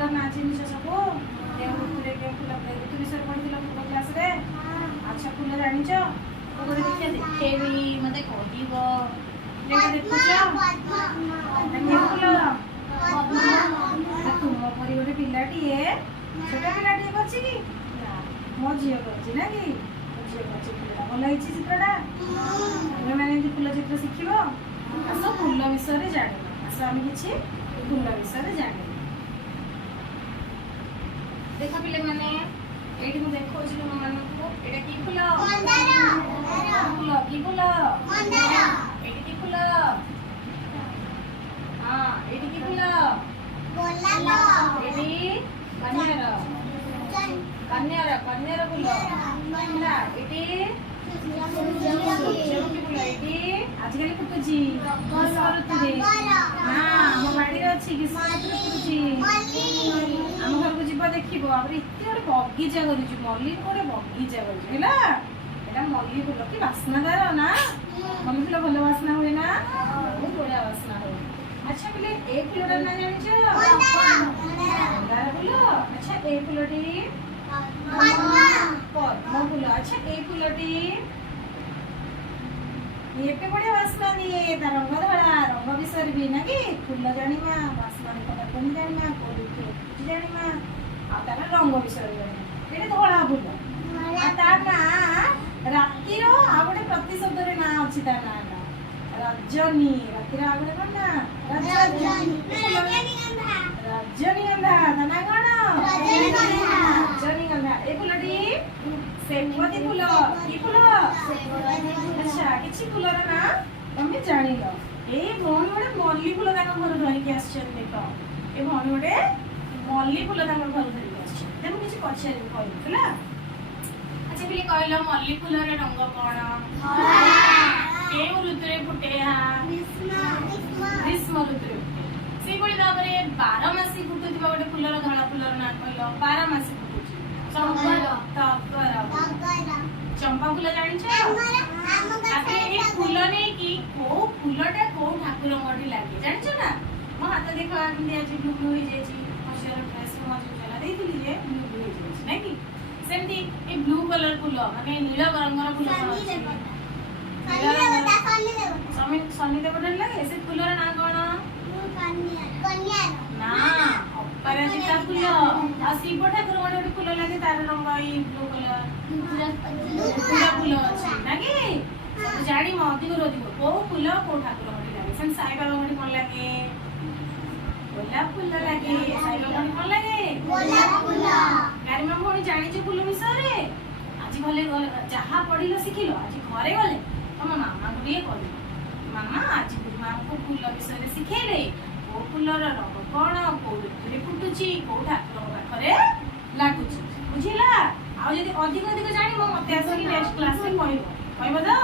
फूल ना चिन्ह सब ऋतु ऋतु विषय पढ़ी फूल क्लास रे अच्छा फूल जानी देखिए देखेबी मत कह तुम परी गोटे पिलाटीए छोटा पिलाटीए करछि कि मो झील करछि ना कि झील करछि फूलटा भल होइछि चित्रटा तमे माने फूल चित्र शिखिबो आस फूल विषय रे जानिबो आस आम किछि फूल विषय रे जानिबो देख पिले माने एठी मु देखौ छि तुम माने को एटा की फूल मंदार फूल की फूल मंदार एटी की फूल हां एटी की फूल गोलाप एटी कन्यार कन्यार फूल ना एटी आजकल फुटुची हाँ मो बाड़ी अच्छी आम घर को जीव देख गोटे बगीचा कर मल्ली गोटे बगीचा कर मल्ली फूल कि बास्नादार ना मल्ली फूल भल बास्ना हुए ना बहुत बढ़िया बास्ना हुए। अच्छा बोले ए फूलटा ना जान मंदार फूल अच्छा ए फूलटी पद्म फूल अच्छा ए फूलटी एते बढ़िया बास्ना दिए तार रंग धड़ा रंग विषय भी ना कि फूल जानिमा बास्ना कौन जानिमा कोठी जानिमा आ तार रंग विषय जानिमा एटे धड़ा फूल आ तार ना रातिर आ गोटे प्रतिशब्द रे ना अछि तार ना रजनी रातिर आ गोटे कोन ना रजनीगंधा तना कोन रजनीगंधा ए फूलटी सेवती फूल की फूल अच्छा किछि फूलर ना तमे जानि लो ए भौणी गोटे मल्ली फूल ताक घर धरि के आछन देखो ए भौणी गोटे मल्ली फूल ताक घर धरि के आछन तेम किछि पछारि कहला अच्छा बिले कहलो मल्ली फूलर रंग कोन के ऋतु रे फुटे हा ग्रीष्म ऋतु रे से बळी दाबरे 12 मासी फुटुथिबा गोटे फूलर धळा फूलर ना कहलो 12 मासी फुटुची चंपा फूल जानी फूल नहीं कि को फूलटा को ठाकुर मठी लागे जानि ना मो हाथ देख आज ब्लू ब्लू हो जाई मशर ड्रेस मो चला देइथिली जे ब्लू ब्लू हो जाई नै कि सेमती ए ब्लू कलर फूल माने नील रंगर फूल सन्नी देव डर लगे से फूलर ना कोन कन्या ना अपराजिता फूल आ शिव ठाकुर गोटे फूल लागे तार रंग ई ब्लू कलर पूरा फूल अछि लागे सब जानी म अधिक अधिक को फूल को ठाकुर गोटे लागे सन साई बाबा गोटे कोन लागे गोलाप फूल लागे साई बाबा गोटे कोन लागे गोलाप फूल गाड़ी में कोन जानि छ फूल विषय रे आज भले जहा पढिलो सिखिलो आज घरे गले तम मामा को ये कहले मामा आज मामा को फूल विषय रे सिखेले को फूलर रंग कोन को ऋतु रे फुटुची को ठाकुर पाखरे लागुची बुझिला आ जदी अधिक अधिक जानि मो मते आसी नेक्स्ट क्लास रे कहबो तो